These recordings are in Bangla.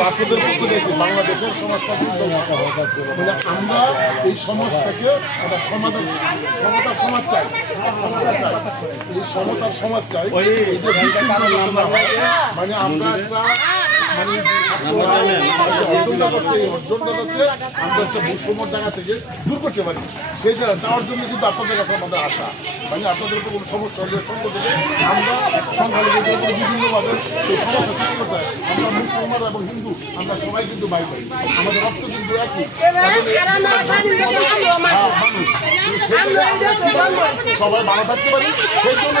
বাসদের পক্ষ দিয়েছি বাংলাদেশের সমাজটা আমরা এই সমাজটাকে একটা সমতার সমাজ চাই, এই সমতার সমাজ চাই। মানে আমরা একটা অর্জনটা করছে, এই অর্জনটাকে আমরা একটা বৈষম্যর জায়গা থেকে দূর করতে পারি। সেই জায়গা যাওয়ার জন্য কিন্তু আপনাদের কাছে আমাদের আশা, মানে আপনাদের উপর কোনো সমস্যা হলে সঙ্গে থেকে আমরা সংখ্যালঘুদের উপরে বিভিন্নভাবে এই সমস্যা সৃষ্টি করতে হয়। আমরা মুসলমান এবং হিন্দু আমরা সবাই কিন্তু ভাই ভাই, আমাদের রক্ত কিন্তু একই, সবাই ভালো থাকতে পারি। সেই জন্য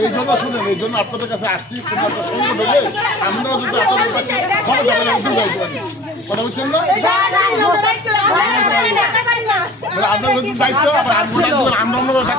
এই জন্য শুনেন, এই জন্য আপনাদের কাছে আসছি। কোনো একটা সংকট হলে আমরা যদি আপনাদের কাছে কথা বলছেন না, আপনার দায়িত্ব লক্ষ্মী আন্দোলন